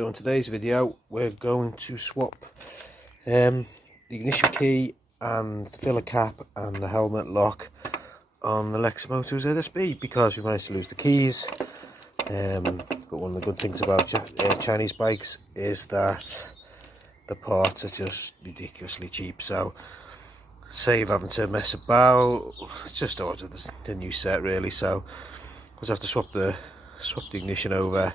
So in today's video we're going to swap the ignition key and the filler cap and the helmet lock on the Lexmoto ZSB because we managed to lose the keys. But one of the good things about Chinese bikes is that the parts are just ridiculously cheap, so save having to mess about, just order the new set really. So we'll have to swap the ignition over.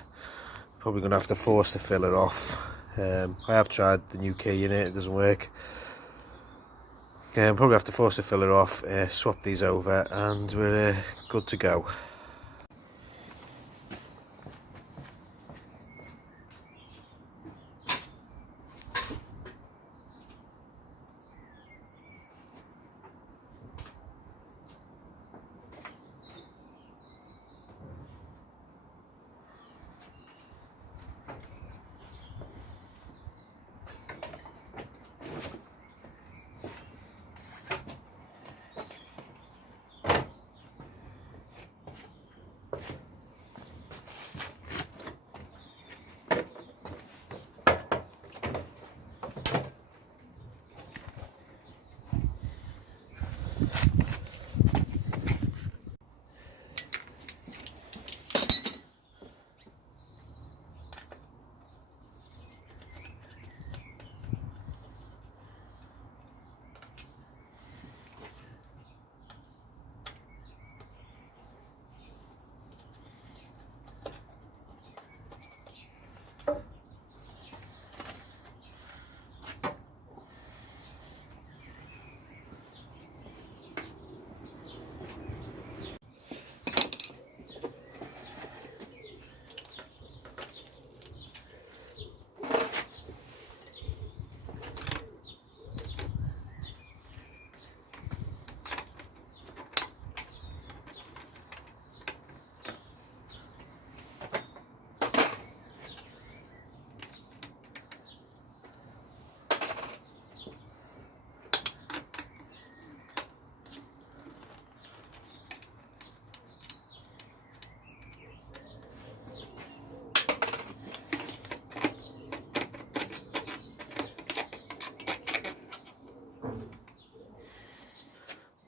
Probably going to have to force the filler off. I have tried the new key in it doesn't work. Probably have to force the filler off, swap these over, and we're good to go.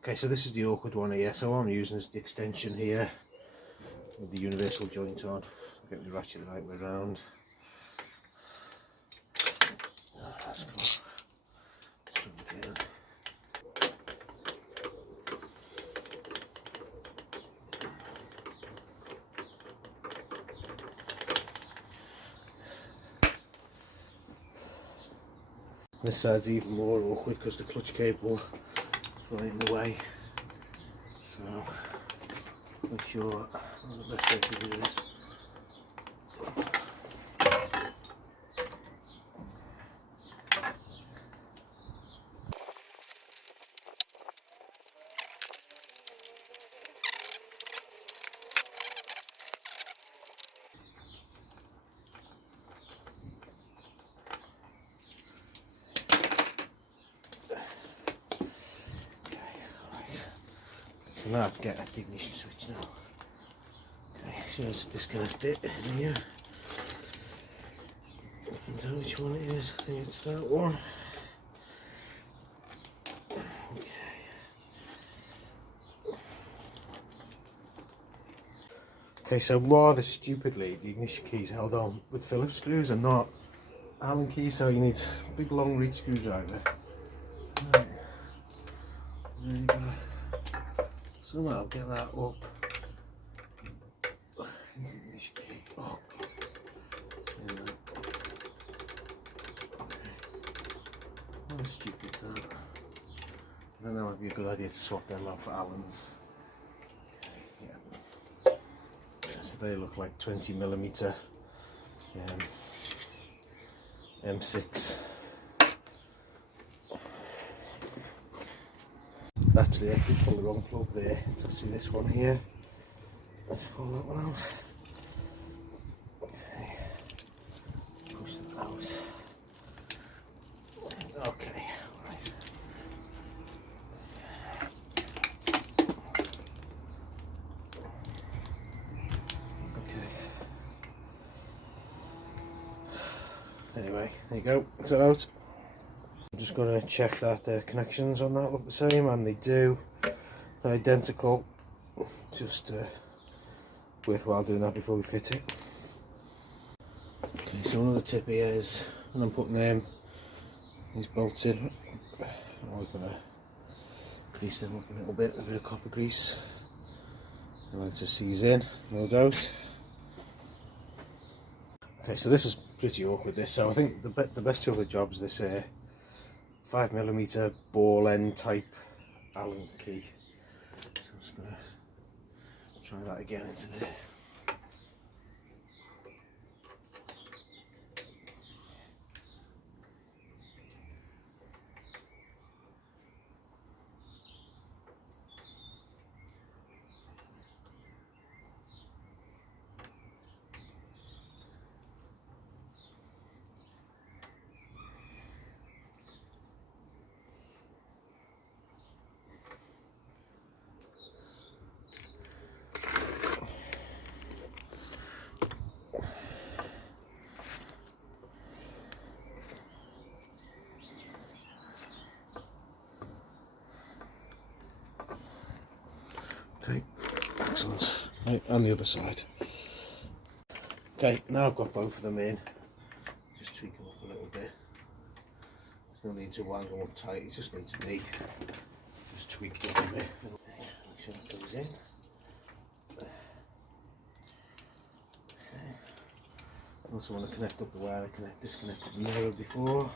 Okay, so this is the awkward one here. So what I'm using is the extension here with the universal joint on. Get the ratchet the right way around. Let's go. Again. This side's even more awkward because the clutch cable right in the way, so not sure what the best way to do this. So now I can get at the ignition switch now. Okay, so let's disconnect it in here. I can tell which one it is. I think it's that one. Okay. Okay, so rather stupidly, the ignition key is held on with Phillips screws and not Allen keys, so you need a big long reach screwdriver. Right. There you go. Somehow get that up into the ignition key. Oh God. How stupid is that? I think that might be a good idea to swap them out for Allen's. Okay, yeah. So they look like 20mm M6. Actually, I could pull the wrong plug there. It's actually this one here. Let's pull that one out. Okay. Push that out. Okay, right. Okay. Anyway, there you go, it's that out. I'm just going to check that the connections on that look the same, and they do. They're identical. Just worthwhile doing that before we fit it. Okay, so another tip here is when I'm putting these bolts in, I'm always going to grease them up a little bit, a bit of copper grease. I like to seize in, no doubt. Okay, so this is pretty awkward, this. So I think the best tool for the job is this 5mm ball end type Allen key. So I'm just going to try that again into there. Okay, excellent. Right, and the other side. Okay, now I've got both of them in. Just tweak them up a little bit. There's no need to wang them up tight, it just needs to be just tweak it a bit. Make sure that goes in. Okay. I also want to connect up the wire I disconnected the mirror before.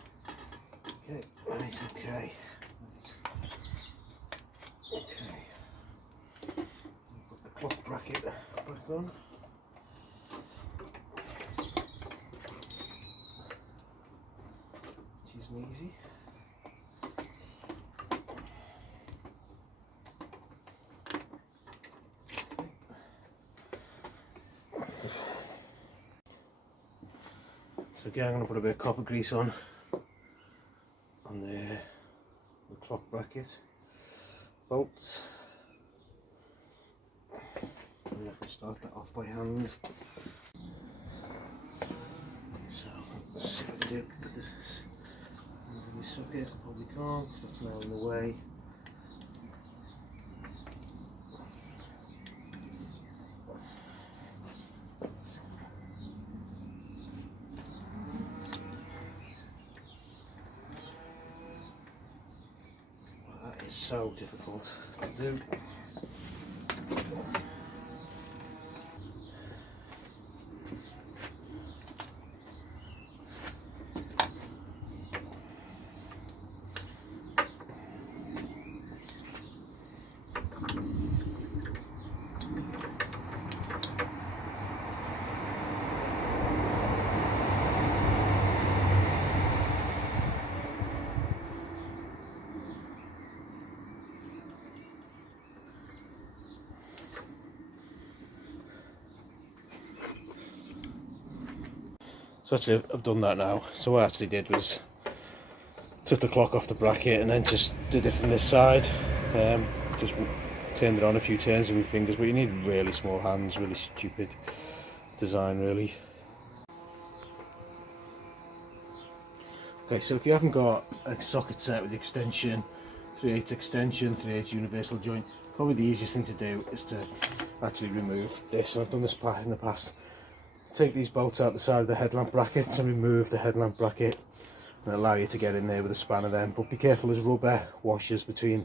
Okay, right, okay. Okay. Put the clock bracket back on. Which isn't easy. So again, I'm going to put a bit of copper grease on the clock bracket bolts. And I can start that off by hand. So let's see what I can do with this. Let me suck it, I probably can't because that's now in the way. That is so difficult to do. So actually I've done that now. So what I actually did was took the clock off the bracket and then just did it from this side. Just turned it on a few turns with my fingers, but you need really small hands, really stupid design really. Okay, so if you haven't got a socket set with extension, 3/8 extension, 3/8 universal joint, probably the easiest thing to do is to actually remove this. And I've done this in the past. Take these bolts out the side of the headlamp brackets and remove the headlamp bracket and allow you to get in there with a spanner then. But be careful, there's rubber washers between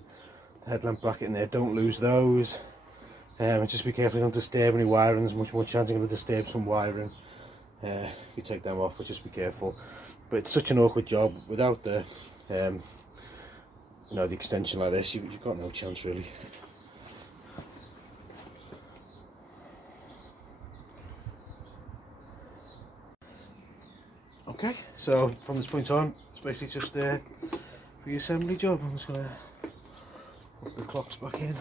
the headlamp bracket and there, don't lose those. And just be careful you don't disturb any wiring, there's much more chance you're going to disturb some wiring if you take them off, but just be careful. But it's such an awkward job, without the you know, the extension like this, you've got no chance really. Okay, so from this point on, it's basically just a reassembly job. I'm just going to put the clocks back in.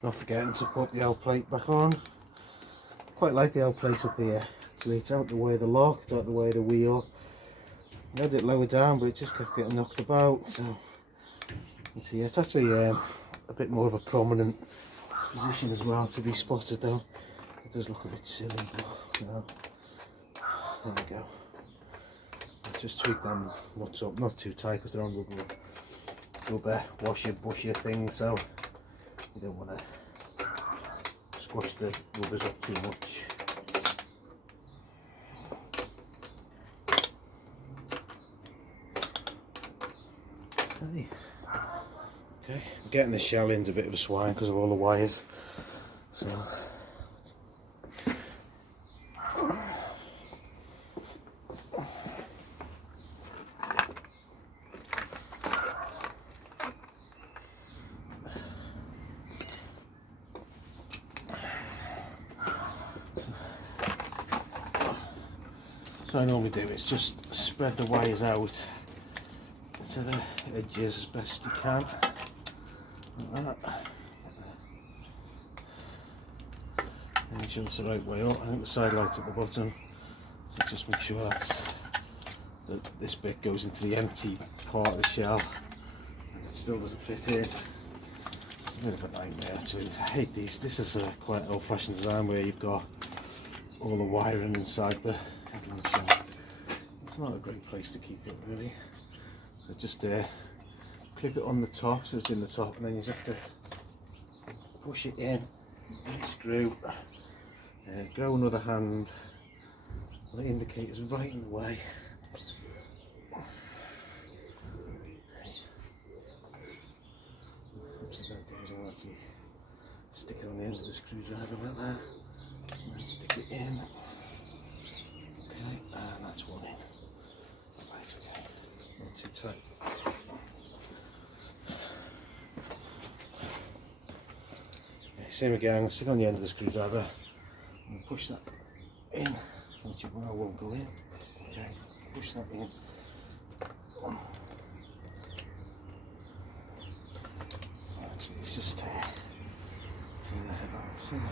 Not forgetting to put the L plate back on. Quite like the L plate up here. Actually, it's out the way of the lock, it's out the way of the wheel. I had it lower down, but it just kept getting knocked about. So it's here. It's actually a bit more of a prominent position as well to be spotted though. It does look a bit silly, but you know, there we go. Just tweak them nuts up, not too tight because they're on rubber washer busher thing, so you don't want to squash the rubbers up too much. Okay, getting the shell in's a bit of a swine because of all the wires, so I normally do is just spread the wires out to the edges as best you can, like that. Make sure it's the right way up. I think the side light's at the bottom, so just make sure that this bit goes into the empty part of the shell and it still doesn't fit in. It's a bit of a nightmare actually. I hate these. This is a quite old-fashioned design where you've got all the wiring inside the headlamp shell. It's not a great place to keep it really. So just clip it on the top so it's in the top, and then you just have to push it in and screw. Go another hand. The indicator's right in the way. I'll actually stick it on the end of the screwdriver like that, and then stick it in. Okay, and that's one in. Right, okay, not too tight. Okay, same again, I'm going to stick on the end of the screwdriver and push that in, which won't go in. Okay, push that in. Actually, it's just turn the headlights in.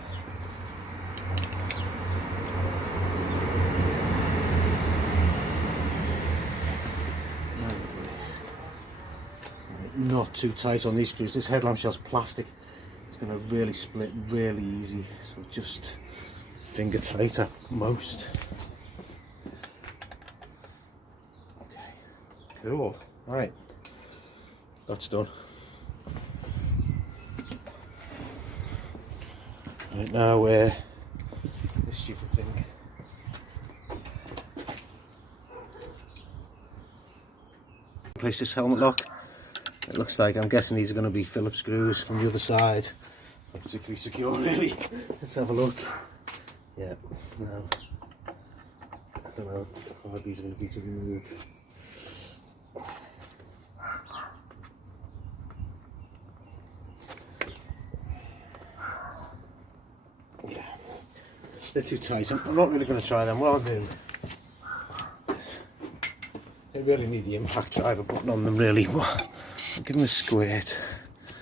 Not too tight on these screws. This headlamp shell's plastic. It's going to really split really easy, so just finger tight at most. Okay, cool. Right, that's done. Right now, this stupid thing. Place this helmet lock. It looks like, I'm guessing these are going to be Phillips screws from the other side. Not particularly secure really. Let's have a look. Yeah, no. I don't know how hard these are going to be to remove. Yeah, they're too tight. I'm not really going to try them. What I'll do, they really need the impact driver button on them really. I'll give them a squirt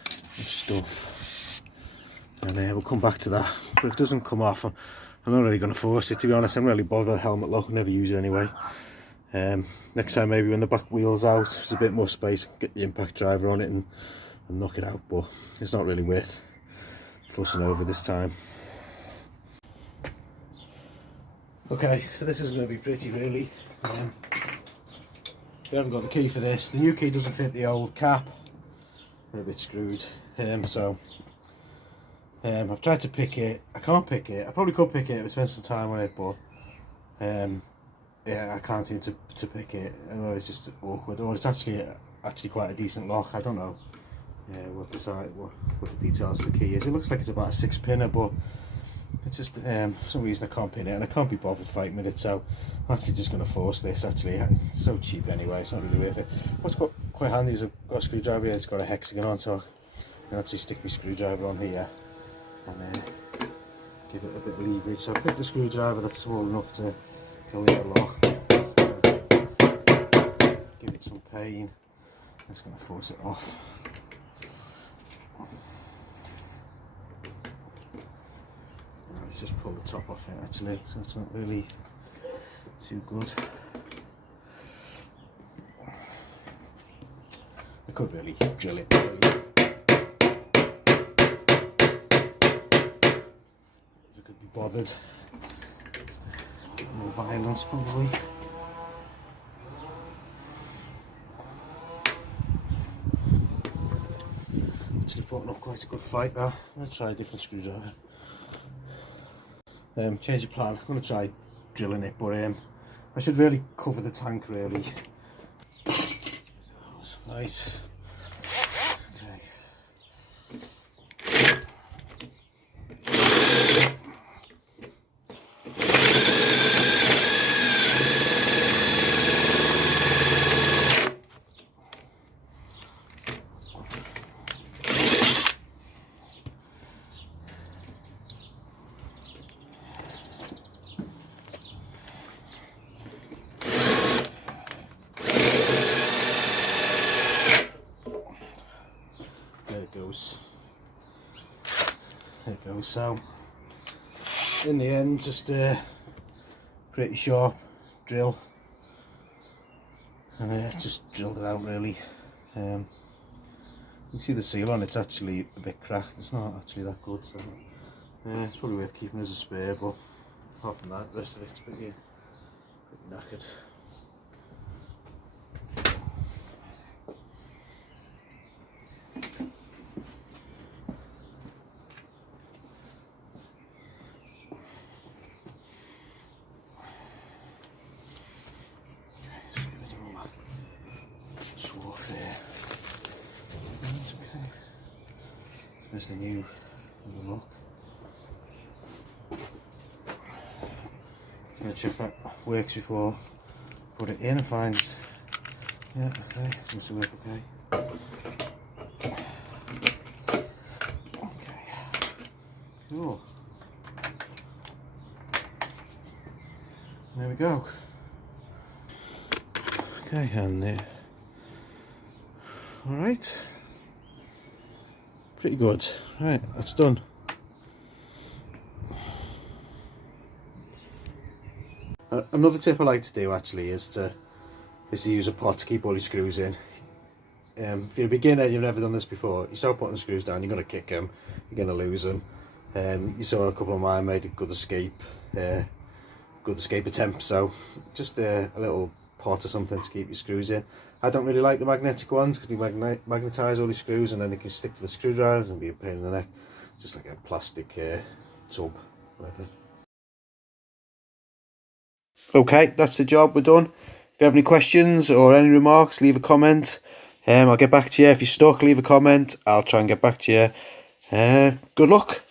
of stuff, and we'll come back to that. But if it doesn't come off, I'm not really going to force it, to be honest. I'm really bothered about the helmet lock. I never use it anyway. Next time, maybe when the back wheel's out, there's a bit more space, get the impact driver on it and knock it out, but it's not really worth fussing over this time. Okay, so this is going to be pretty really. We haven't got the key for this. The new key doesn't fit the old cap. We're a bit screwed. So I've tried to pick it. I can't pick it. I probably could pick it if I spent some time on it, but yeah, I can't seem to pick it. It's just awkward. Or it's actually quite a decent lock. I don't know what the details of the key is. It looks like it's about a 6-pinner, but it's just for some reason I can't pin it, and I can't be bothered fighting with it, so I'm actually just going to force this. Actually, it's so cheap anyway, it's not really worth it. What's quite handy is I've got a screwdriver here. It's got a hexagon on, so I can actually stick my screwdriver on here and give it a bit of leverage. So I picked a screwdriver that's small enough to go in the lock. Give it some pain. I'm just going to force it off. Let's just pull the top off it actually, so it's not really too good. I could really drill it really. be bothered. Just a bit more violence probably. Actually putting up quite a good fight there. I'm going to try a different screwdriver. Change of plan. I'm going to try drilling it, but I should really cover the tank really. Right. Okay. There it goes. So in the end, just a pretty sharp drill, and just drilled it out really. You can see the seal on it's actually a bit cracked. It's not actually that good, so it's probably worth keeping as a spare. But apart from that, the rest of it's pretty knackered. There's the new lock. I'm going to check that works before I put it in and find, yeah, okay, seems to work okay. Okay, cool. There we go. Okay, and alright. Pretty good. Right, that's done. Another tip I like to do actually is to use a pot to keep all your screws in. If you're a beginner, you've never done this before, you start putting screws down, you're going to kick them, you're going to lose them. You saw a couple of mine made a good escape attempt, so just a little pot or something to keep your screws in. I don't really like the magnetic ones because they magnetise all the screws and then they can stick to the screwdrivers and be a pain in the neck. Just like a plastic tub with it. Okay, that's the job, we're done. If you have any questions or any remarks, leave a comment. I'll get back to you. If you're stuck, leave a comment. I'll try and get back to you. Good luck.